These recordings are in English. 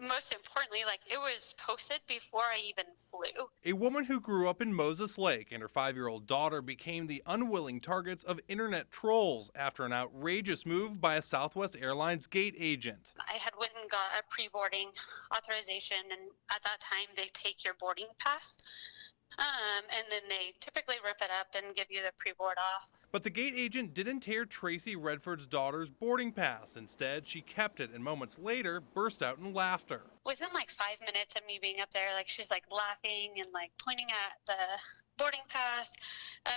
most importantly, like, it was posted before I even flew. A woman who grew up in Moses Lake and her 5-year-old daughter became the unwilling targets of internet trolls after an outrageous move by a Southwest Airlines gate agent. I had went and got a pre-boarding authorization, and at that time they take your boarding pass. And then they typically rip it up and give you the pre-board off. But the gate agent didn't tear Tracy Redford's daughter's boarding pass. Instead, she kept it and moments later burst out in laughter. Within like 5 minutes of me being up there, like, she's like laughing and like pointing at the boarding pass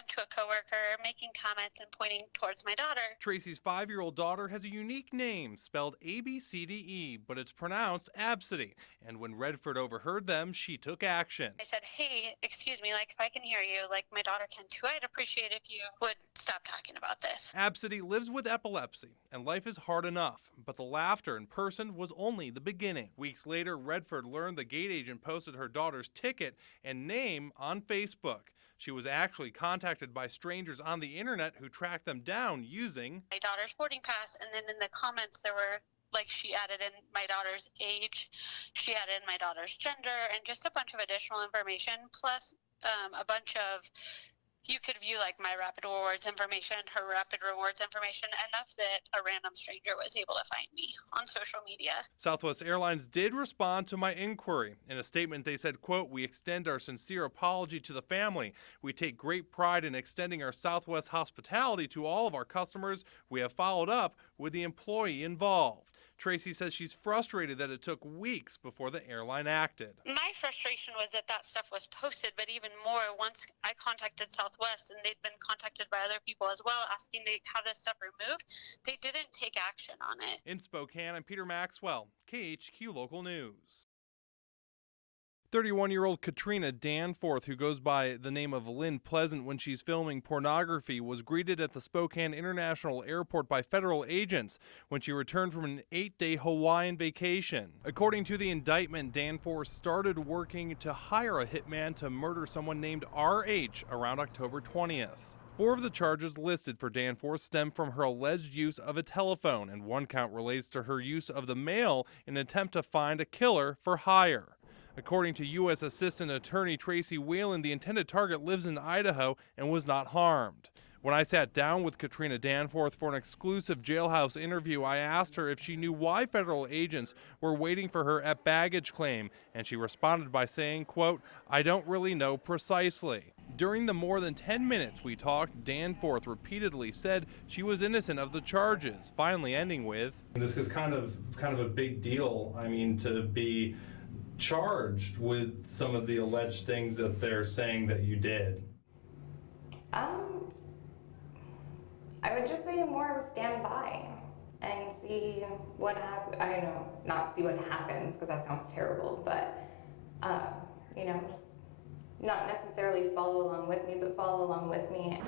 to a coworker, making comments and pointing towards my daughter. Tracy's 5-year-old daughter has a unique name spelled ABCDE, but it's pronounced Absidy. And when Redford overheard them, she took action. I said, hey, excuse me, like, if I can hear you, like, my daughter can too. I'd appreciate if you would stop talking about this. Absidy lives with epilepsy, and life is hard enough, but the laughter in person was only the beginning. Weeks later, Redford learned the gate agent posted her daughter's ticket and name on Facebook. She was actually contacted by strangers on the internet who tracked them down using my daughter's boarding pass, and then in the comments there were, like, she added in my daughter's age, she added in my daughter's gender, and just a bunch of additional information, plus a bunch of, you could view like my Rapid Rewards information, her Rapid Rewards information, enough that a random stranger was able to find me on social media. Southwest Airlines did respond to my inquiry. In a statement, they said, quote, "We extend our sincere apology to the family. We take great pride in extending our Southwest hospitality to all of our customers. We have followed up with the employee involved." Tracy says she's frustrated that it took weeks before the airline acted. My frustration was that that stuff was posted, but even more, once I contacted Southwest and they'd been contacted by other people as well asking to have this stuff removed, they didn't take action on it. In Spokane, I'm Peter Maxwell, KHQ Local News. 31-year-old Katrina Danforth, who goes by the name of Lynn Pleasant when she's filming pornography, was greeted at the Spokane International Airport by federal agents when she returned from an 8-day Hawaiian vacation. According to the indictment, Danforth started working to hire a hitman to murder someone named R.H. around October 20th. 4 of the charges listed for Danforth stem from her alleged use of a telephone, and 1 count relates to her use of the mail in an attempt to find a killer for hire. According to U.S. Assistant Attorney Tracy Whalen, the intended target lives in Idaho and was not harmed. When I sat down with Katrina Danforth for an exclusive jailhouse interview, I asked her if she knew why federal agents were waiting for her at baggage claim, and she responded by saying, quote, "I don't really know precisely." During the more than 10 minutes we talked, Danforth repeatedly said she was innocent of the charges, finally ending with, "This is kind of a big deal. I mean, to be charged with some of the alleged things that they're saying that you did." I would just say more stand by and see what happens. I don't know, not see what happens because that sounds terrible, but just not necessarily follow along with me, but follow along with me.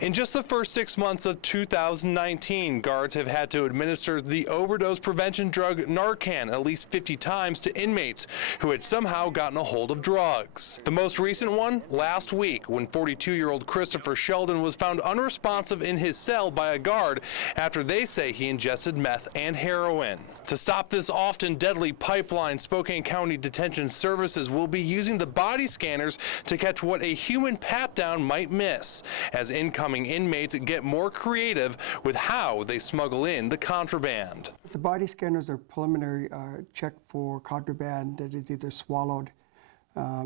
In just the first 6 months of 2019, guards have had to administer the overdose prevention drug Narcan at least 50 times to inmates who had somehow gotten a hold of drugs. The most recent one, last week, when 42-year-old Christopher Sheldon was found unresponsive in his cell by a guard after they say he ingested meth and heroin. To stop this often deadly pipeline, Spokane County Detention Services will be using the body scanners to catch what a human pat-down might miss, as incoming inmates get more creative with how they smuggle in the contraband. The body scanners are preliminary check for contraband that is either swallowed,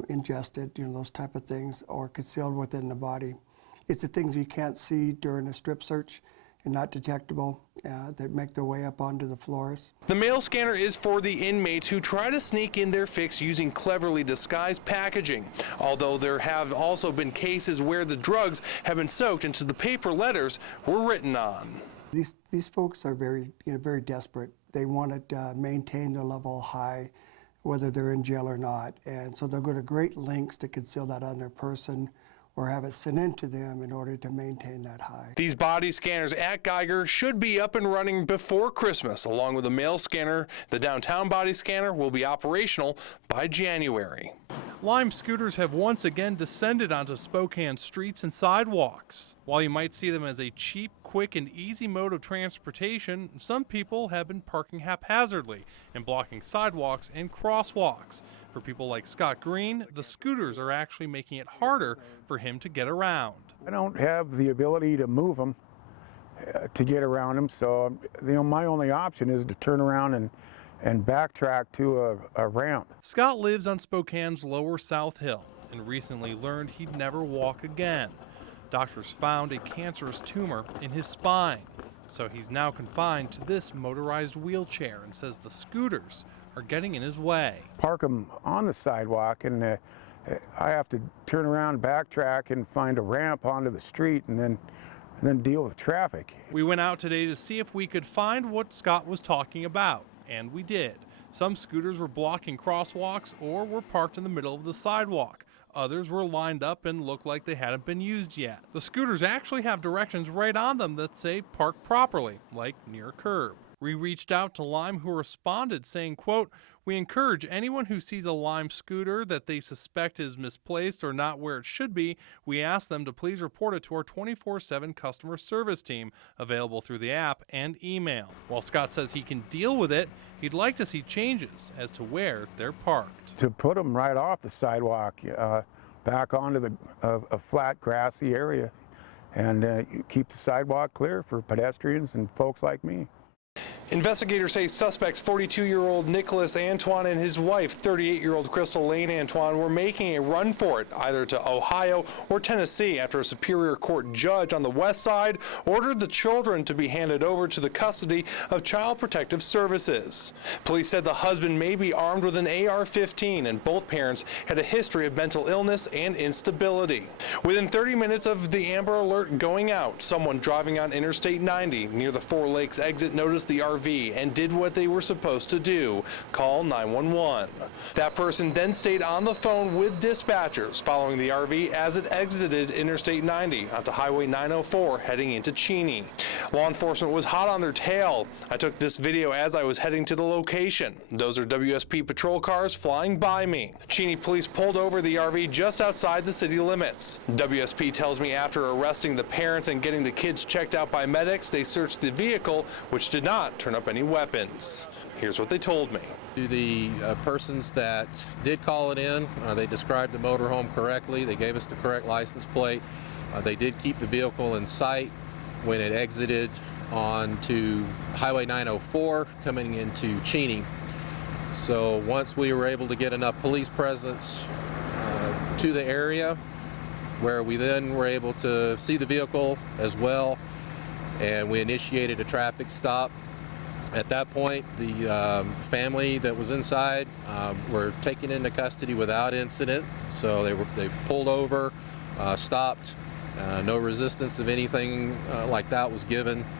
ingested, those type of things, or concealed within the body. It's the things you can't see during a strip search and not detectable that make their way up onto the floors. The mail scanner is for the inmates who try to sneak in their fix using cleverly disguised packaging, although there have also been cases where the drugs have been soaked into the paper letters were written on. These folks are very desperate. They want to maintain their level high, whether they're in jail or not, and so they'll go to great lengths to conceal that on their person or have it sent in to them in order to maintain that high. These body scanners at Geiger should be up and running before Christmas. Along with the mail scanner, the downtown body scanner will be operational by January. Lime scooters have once again descended onto Spokane streets and sidewalks. While you might see them as a cheap, quick, and easy mode of transportation, some people have been parking haphazardly and blocking sidewalks and crosswalks. For people like Scott Green, the scooters are actually making it harder for him to get around. I don't have the ability to move them, to get around them, so my only option is to turn around and backtrack to a ramp. Scott lives on Spokane's Lower South Hill and recently learned he'd never walk again. Doctors found a cancerous tumor in his spine, so he's now confined to this motorized wheelchair and says the scooters are getting in his way. Park them on the sidewalk, and I have to turn around, backtrack, and find a ramp onto the street, and then deal with traffic. We went out today to see if we could find what Scott was talking about, and we did. Some scooters were blocking crosswalks or were parked in the middle of the sidewalk. Others were lined up and looked like they hadn't been used yet. The scooters actually have directions right on them that say park properly, like near a curb. We reached out to Lime, who responded saying, quote, "We encourage anyone who sees a Lime scooter that they suspect is misplaced or not where it should be, we ask them to please report it to our 24/7 customer service team, available through the app and email." While Scott says he can deal with it, he'd like to see changes as to where they're parked. To put them right off the sidewalk, back onto a flat, grassy area, and keep the sidewalk clear for pedestrians and folks like me. Investigators say suspects 42-year-old Nicholas Antoine and his wife, 38-year-old Crystal Lane Antoine, were making a run for it, either to Ohio or Tennessee, after a Superior Court judge on the west side ordered the children to be handed over to the custody of Child Protective Services. Police said the husband may be armed with an AR-15, and both parents had a history of mental illness and instability. Within 30 minutes of the Amber Alert going out, someone driving on Interstate 90 near the Four Lakes exit noticed the RV and did what they were supposed to do, call 911. That person then stayed on the phone with dispatchers following the RV as it exited Interstate 90 onto Highway 904 heading into Cheney. Law enforcement was hot on their tail. I took this video as I was heading to the location. Those are WSP patrol cars flying by me. Cheney police pulled over the RV just outside the city limits. WSP tells me after arresting the parents and getting the kids checked out by medics, they searched the vehicle, which did not turn up any weapons. Here's what they told me. To the persons that did call it in, they described the motorhome correctly. They gave us the correct license plate. They did keep the vehicle in sight when it exited onto Highway 904 coming into Cheney. So once we were able to get enough police presence to the area, where we then were able to see the vehicle as well, and we initiated a traffic stop. At that point, the family that was inside were taken into custody without incident. So they pulled over, stopped. No resistance of anything like that was given.